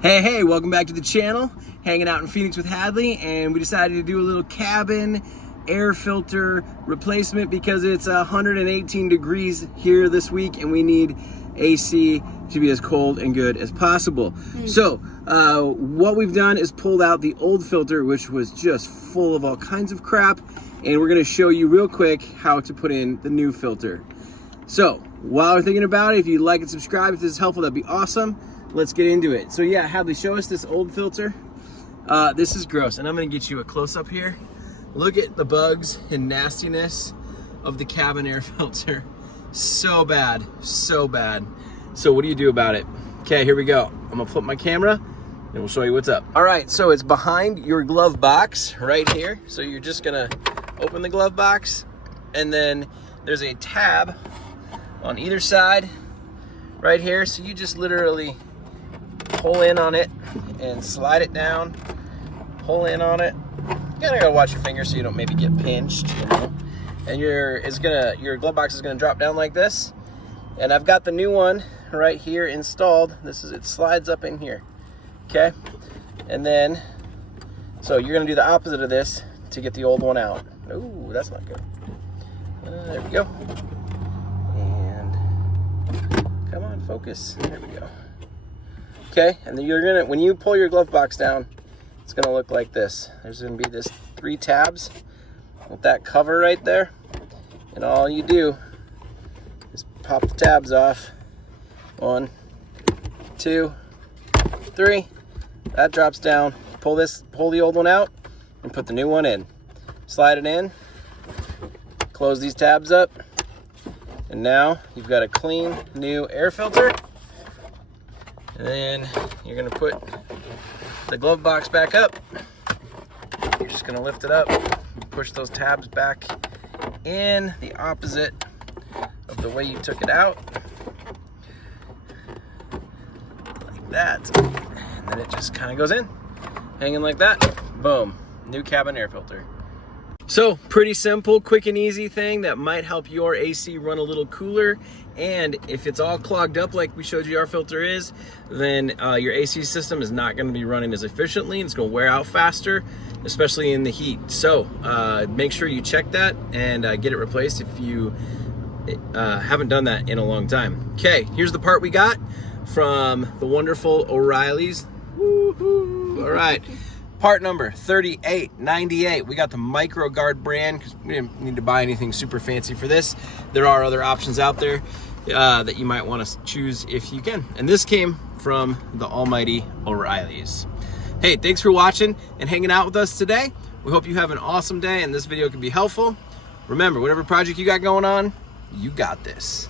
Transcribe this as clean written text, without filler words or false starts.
Hey, welcome back to the channel. Hanging out in Phoenix with Hadley, and we decided to do a little cabin air filter replacement because it's 118 degrees here this week and we need AC to be as cold and good as possible. So what we've done is pulled out the old filter, which was just full of all kinds of crap, and we're going to show you real quick how to put in the new filter. So while we're thinking about it, if you like and subscribe, if this is helpful, that'd be awesome. Let's get into it. So yeah, Hadley, show us this old filter. This is gross, and I'm gonna get you a close-up here. Look at the bugs and nastiness of the cabin air filter. So bad, so bad. So what do you do about it? Okay, here we go. I'm gonna flip my camera and we'll show you what's up. All right, so it's behind your glove box right here. So you're just gonna open the glove box, and then there's a tab on either side right here. So you just literally pull in on it and slide it down, pull in on it. You gotta watch your fingers so you don't maybe get pinched, you know? And your glove box is gonna drop down like this. And I've got the new one right here installed. It slides up in here, okay? And then, so you're gonna do the opposite of this to get the old one out. Ooh, that's not good. There we go. And come on, focus. There we go. Okay, and then when you pull your glove box down, it's gonna look like this. There's gonna be this 3 tabs with that cover right there. And all you do is pop the tabs off. 1, 2, 3. That drops down. Pull the old one out and put the new one in. Slide it in, close these tabs up, and now you've got a clean new air filter. And then you're gonna put the glove box back up. You're just gonna lift it up, push those tabs back in the opposite of the way you took it out. Like that. And then it just kind of goes in, hanging like that. Boom, new cabin air filter. So pretty simple, quick and easy thing that might help your AC run a little cooler. And if it's all clogged up like we showed you our filter is, then your AC system is not gonna be running as efficiently, and it's gonna wear out faster, especially in the heat. So make sure you check that and get it replaced if you haven't done that in a long time. Okay, here's the part we got from the wonderful O'Reilly's. Woo-hoo. All right. Part number 3898. We got the MicroGuard brand because we didn't need to buy anything super fancy for this. There are other options out there that you might want to choose if you can. And this came from the almighty O'Reilly's. Hey, thanks for watching and hanging out with us today. We hope you have an awesome day and this video can be helpful. Remember, whatever project you got going on, you got this.